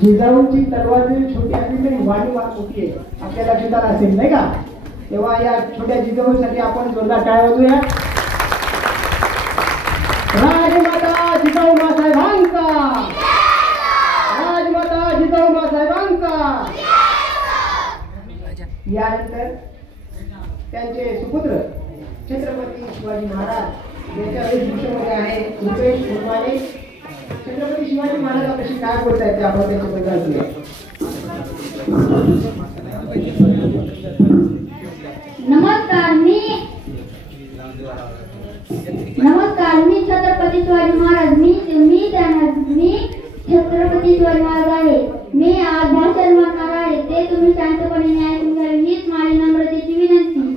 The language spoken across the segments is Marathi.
जिजाऊंची तलवार जरी छोटी असली तरी वाणी वाट मोठी आहे आपल्या लक्षात असेल नाही का? तेव्हा या छोट्या जिजाऊंसाठी आपण जोरदार टाळ्या वाजूया राजमाता जिजाऊ मासाहेबांचा! राजमाता जिजाऊ मासाहेबांचा! यानंतर त्यांचे सुपुत्र छत्रपती शिवाजी महाराज यांच्या दृश्यमध्ये आहे रुपेश उर्माने छत्रपती शिवाजी महाराजांपाशी काय बोलतायत ते आपण त्यांच्याबद्दल ऐकूया. नमस्कार मी नमस्कार मी छत्रपती शिवाजी महाराज. मी मी त्यांना मी छत्रपती शिवाजी महाराज आहे. मी आज भाषण मारणार आहे. ते तुम्ही शांतपणे ऐकून घ्यावे हीच माझी नम्रतेची विनंती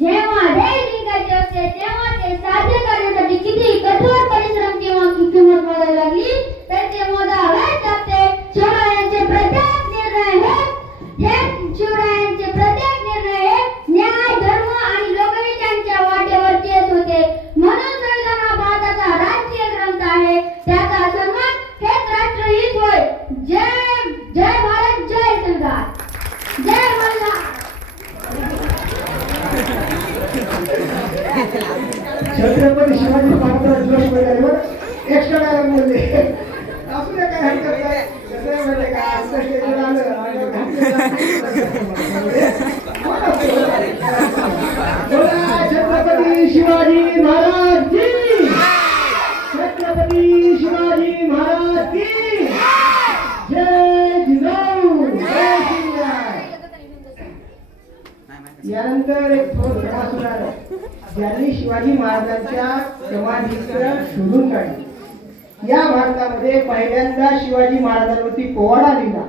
जेव्हा ध्येय जिंकायचे असते तेव्हा ते साध्य करण्यासाठी किती कठोर परिश्रम किंवा किंमत मोजावी लागली तर ते मोजावेच लागते शिवरायांचे प्रत्येक निर्णय हे हे शिवरायांचे प्रत्येक निर्णय हे न्याय धर्म आणि लोकहितांच्या वाटेवरचे येत होते म्हणून संविधान हा भारताचा राष्ट्रीय ग्रंथ आहे त्याचा सन्मान हेच राष्ट्रहित होय जय जय भारत जय संविधान जय मल्हार छत्रपती शिवाजी महाराज जोश मिळाल्यावर एक्स्ट्रा मॅडम बोलले. असू दे काय हरकत नाही. म्हणजे कसं असं आलं छत्रपती शिवाजी महाराज की छत्रपती शिवाजी महाराज की जय जिजाऊ जय शिवराय यानंतर एक थोर प्रवास होणार आहे. ज्यांनी शिवाजी महाराजांच्या समाधीचं शोधून काढले. या भारतामध्ये पहिल्यांदा शिवाजी महाराजांवरती पोवाडा लिहिला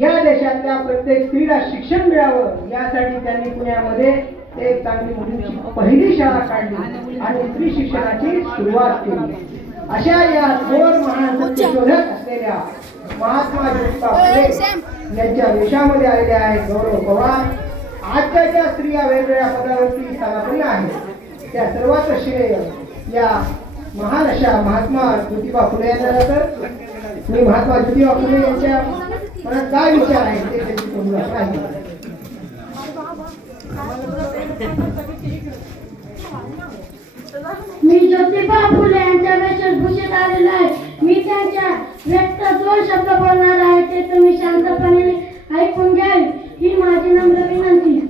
या देशातल्या प्रत्येक स्त्रीला शिक्षण मिळावं यासाठी त्यांनी पुण्यामध्ये एक चांगली मुलींची पहिली शाळा काढली आणि स्त्री शिक्षणाची सुरुवात केली. अशा या दोन महान शोधक असलेल्या महात्मा ज्योतिबा फुले यांच्या वेशामध्ये आलेले आहेत गौरव पवार. आजच्या ज्या स्त्रिया वेगवेगळ्या पदावरती स्थानापन्न आहेत त्या सर्वात श्रेय या महान अशा महात्मा ज्योतिबा फुले यांना जातं मी महात्मा ज्योतिबा फुले यांच्या मनात काय विचार आहे ते त्यांची तुम्हाला सांगितलं मी ज्योतिबा फुले यांच्या वेशभूषेत आलेलो आहे मी त्यांच्या व्यक्त दोन शब्द बोलणार आहे ते तुम्ही शांतपणे ऐकून घ्यावे ही माझी नम्र विनंती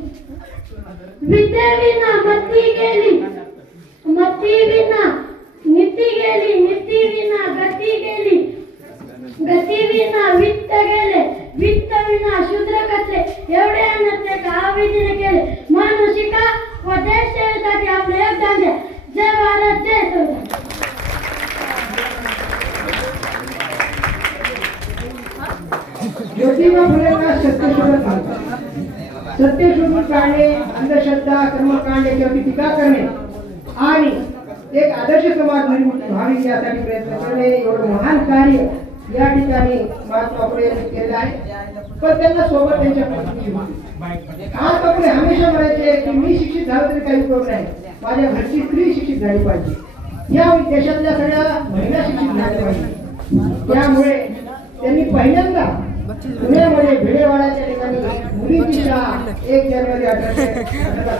विद्येविना मती गेली मती विना नीती गेली नीती विना गती गेली गती विना वित्त गेले वित्त विना शूद्र कचले एवढे अनर्थ का विधीने केले. मानुषिका व देश सेवेसाठी आपले योगदान द्या. जय भारत जय संविधान ज्योतिबा फुलेंना सत्य सत्यशोधक म्हणतात सत्य शोधून काढणे अंधश्रद्धा कर्मकांड याच्यावरती टीका करणे? आणि एक आदर्श समाज निर्मिती व्हावी यासाठी प्रयत्न करणे एवढं महान कार्य या ठिकाणी महात्मा फुले यांनी केलेलं आहे. पण त्यांना सोबत त्यांच्या पत्नी आज आपले हमेशा म्हणायचे की मी शिक्षित झालो तरी काही उपयोग नाही. माझ्या घरची स्त्री शिक्षित झाली पाहिजे. या देशातल्या सगळ्या महिला शिक्षित झाल्या पाहिजे. त्यामुळे त्यांनी पहिल्यांदा पुण्यामध्ये भिडेवाड्याच्या ठिकाणी मुलीची शाळा एक जानेवारी अठराशे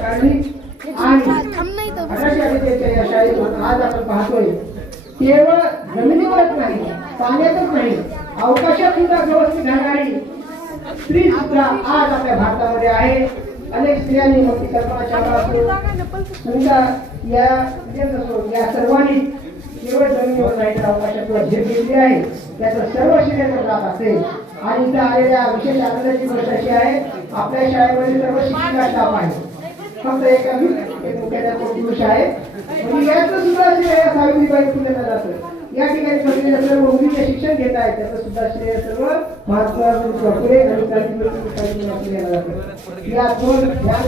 काढली. आणि अठराशे अठ्ठेचाळीसच्या या शाळेतून आज आपण पाहतोय केवळ जमिनीवरच नाही पाण्यातच नाही अवकाशात सुद्धा व्यवस्थित राहणारी स्त्री सुद्धा आज आपल्या भारतामध्ये आहे. अनेक स्त्रियांनी मग कल्पना चावला सुनीता या या सर्वांनी केवळ जमिनीवर नाही तर अवकाशात झेप घेतली आहे त्याचं सर्व श्रेय लाभ जात असेल. आणि इथं आलेल्या विशेष आनंदाची गोष्ट अशी आहे आपल्या शाळेमध्ये सर्व शिक्षिका स्टाफ आहे फक्त एक मुख्याध्यापक पुरुष आहे. म्हणजे याचं सुद्धा सावित्रीबाई फुलेंना जातं या ठिकाणी बसलेल्या सर्व मुलींचे शिक्षण घेत आहेत त्याचं सुद्धा श्रेय सर्व महात्मा ज्योतिबा फुले आणि क्रांतिज्योती या दोन या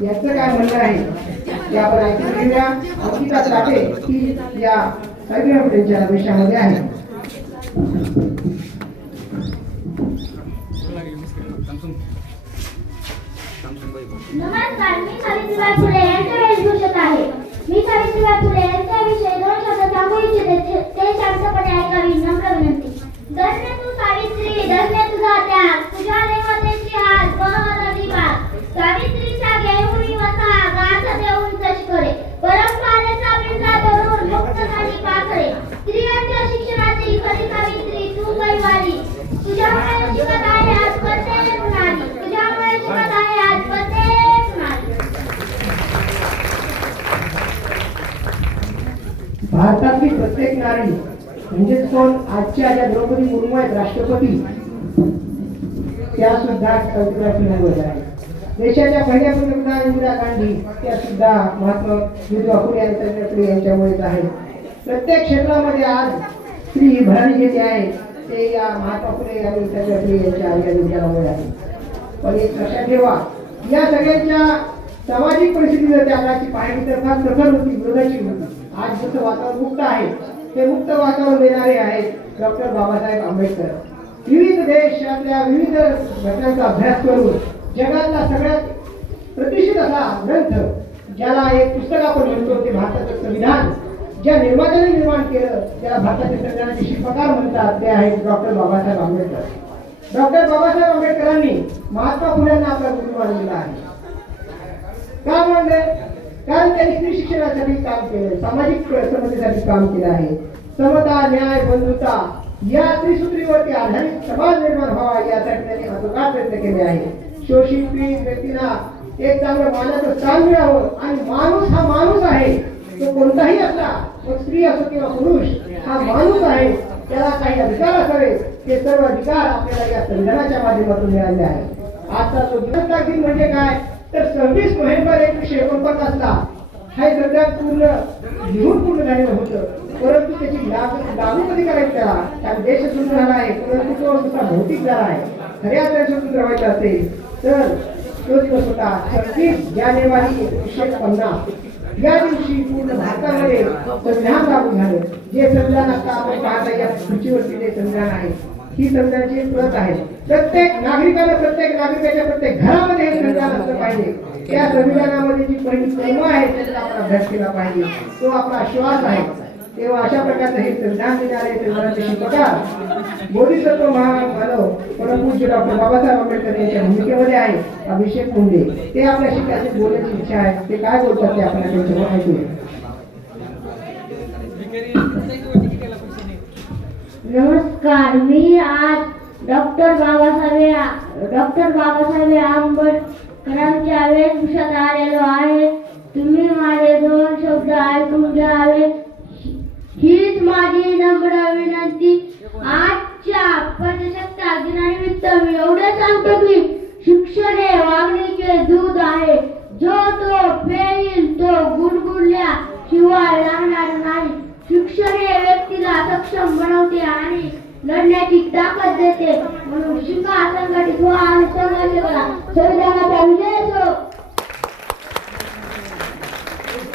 व्यक्ती, काय म्हणणं आहे? ते आपण ऐकून घेऊया. अंकिता साठे ही या सावित्रीबाई फुलेंच्या विषयामध्ये आहे. नमस्कार मी सावित्रीबाई फुले यांच्या वेशभूषेत आहे. मी सावित्रीबाई फुले यांच्याविषयी दोन शब्द सांगू इच्छिते. ते शांतपणे ऐकावी नम्र विनंती. जर तू सावित्री भारतातली प्रत्येक नारी म्हणजेच कोण आजच्या ज्या द्रौपदी मुर्मू आहेत राष्ट्रपती त्या सुद्धा चौथीला आहेत. देशाच्या पहिल्या पंतप्रधान इंदिरा गांधी त्या सुद्धा महात्मा ज्योतिबा फुले यांच्यामुळेच आहेत प्रत्येक क्षेत्रामध्ये आज स्त्री ही भरारी घेते आहे ते या महात्मा फुले आणि सावित्रीबाई फुले यांच्या या आहे. पण एक लक्षात ठेवा या सगळ्यांच्या सामाजिक परिस्थितीवर त्या काळाची पाहणी तर फार प्रखर होती विरोधाची होती. आज जिथं वातावरण मुक्त आहे ते मुक्त वातावरण देणारे आहेत डॉक्टर बाबासाहेब आंबेडकर. विविध देशातल्या विविध घटनांचा अभ्यास करून जगातला सगळ्यात प्रतिष्ठित असा ग्रंथ ज्याला एक पुस्तक आपण म्हणतो ते भारताचं संविधान. ज्या निर्मात्याने निर्माण केलं त्याला भारताच्या संविधानाचे शिल्पकार म्हणतात ते आहेत डॉक्टर बाबासाहेब आंबेडकर. डॉक्टर बाबासाहेब आंबेडकरांनी महात्मा फुल्यांना आपला गुरु मानलेला आहे. का म्हणले स्त्री शिक्षणासाठी काम केलं सामाजिक समतेसाठी काम केलं आहे. समता न्याय बंधुता या त्रिसूत्रीवरती आधारित समाज निर्माण व्हावा यासाठी त्यांनी अतोकात प्रयत्न केले आहे शोषित व्यक्तीला व्यक्तींना एक चांगलं मानाचं स्थान मिळावं आणि माणूस हा माणूस आहे. तो कोणताही असला मग स्त्री असो किंवा पुरुष हा माणूस आहे. त्याला काही अधिकार असावे ते सर्व अधिकार आपल्याला या संविधानाच्या माध्यमातून मिळाले आहे आजचा तो दिवस दिन म्हणजे काय? तर सव्वीस नोव्हेंबर एकोणीसशे एकोणपन्नास ला हे सध्या पूर्ण लिहून पूर्ण झालेलं होतं. परंतु त्याची लागू लागू कधी करायची? त्याला कारण देश सुरू झाला आहे. परंतु तो नुसता भौतिक झाला आहे. खऱ्या अर्थाने स्वतंत्र व्हायचं असेल तर तो दिवस होता सव्वीस जानेवारी एकोणीसशे पन्नास. या दिवशी पूर्ण भारतामध्ये संविधान लागू झालं. जे संविधान आता आपण पाहता या सूचीवरती जे संविधान आहे. ही संविधानाची प्रत आहे. प्रत्येक नागरिकाला प्रत्येक नागरिकाच्या प्रत्येक घरामध्ये हे संविधान असलं पाहिजे. त्या संविधानामध्ये जी पहिली कलम आहे त्याचा आपण अभ्यास केला पाहिजे. तो आपला श्वास आहे. तेव्हा अशा प्रकारचं हे संविधान देणारे संविधानाचे शिल्पकार बोधिसत्व परंतु परमपूज्य डॉक्टर बाबासाहेब आंबेडकर यांच्या भूमिकेमध्ये आहे. अभिषेक मुंडे ते आपल्या त्याची बोलायची इच्छा आहे. ते काय बोलतात ते आपण त्यांच्यावर ऐकूया नमस्कार मी आज डॉक्टर बाबासाहेब डॉक्टर बाबासाहेब आंबेडकरांच्या वेशभूषात आलेलो आहे. तुम्ही माझे दोन शब्द ऐकून घ्यावे. हीच माझी नम्र विनंती. आजच्या प्रजासत्ताक दिनानिमित्त मी एवढे सांगतो की शिक्षण हे वागणीचे दूध आहे. जो तो पेईल तो गुडगुडल्या शिवाय लागणार नाही. शिक्षण हे व्यक्तीला सक्षम बनवते आणि लढण्याची ताकद देते. म्हणून शिका संघटित व्हा आणि संघर्ष करा. संविधानाचा विजय असो.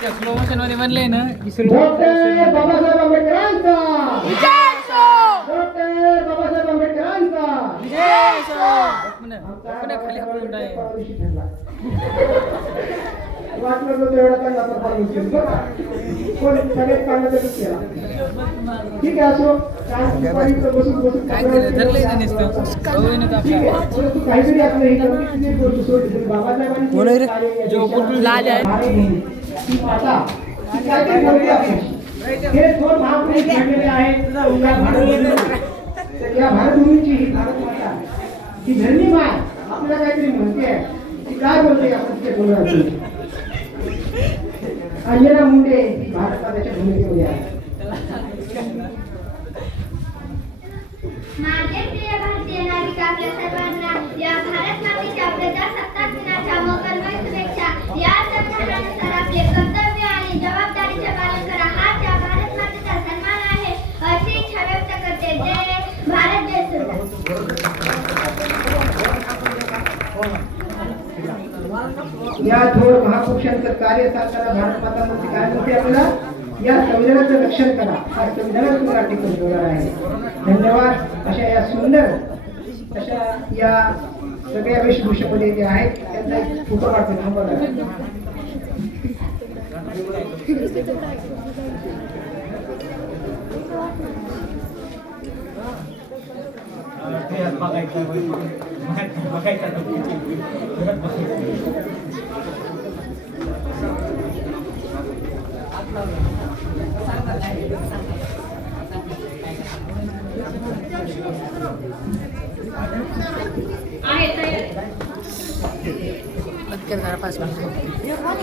स्लो मोशनमध्ये म्हणले ना की स्लो डॉक्टर बाबासाहेब आंबेडकरांचा. डॉक्टर बाबासाहेब आंबेडकरांचा. आमचा खाली हात आहे परवादिवशी ठरला. वाटलं तर तेवढा चांगला परफॉर्मन्स केला बरं का? पण सगळ्यात चांगला त्याचाच केला ठीक आहे असो काय दुपारी इथं बसून बसून काय केलं धरलंय का नुसतं बघून येतं ठीक आपल्याला आहे परंतु काहीतरी आपलं हे गमतीशीर एक गोष्ट सोडली तरी बाबासाहेबांनी कार्य या जो देशाला बुलबुल लाल आहे. भारे घेऊन ती पाहता ती काहीतरी बोलते आपल्याशी. हे दोन महापुरुष घडलेले आहेत या भारतभूमीवर. तर या भारतभूमीची ही भारत माता आहे. ही धरणी माय आपल्याला काहीतरी म्हणते ती काय बोलते आपण तिथे बोलणार अंजना मुंडे ही भूमिकेमध्ये आहे माझे प्रिय भारतीय नागरिक आपल्या सर्वांना या भारत मातेच्या प्रजासत्ताक दिनाच्या मंगलमय शुभेच्छा या संविधानानुसार आपले कर्तव्य आणि जबाबदारीचे पालन करा हा त्या भारत मातेचा सन्मान आहे अशी इच्छा व्यक्त करते जय भारत जय सुद्धा या थोर महापुरुषांचं कार्य साधताना भारत माता म्हणते काय म्हणते आपल्याला? या संविधानाचं रक्षण करा. हा संविधान तुम्हाला टिकून ठेवणार आहे. धन्यवाद. अशा या सुंदर अशा या सगळ्या वेशभूषामध्ये जे आहेत. त्यांना एक फोटो काढतो. थांबवला थांबा जरा. जरा पाच मिनिट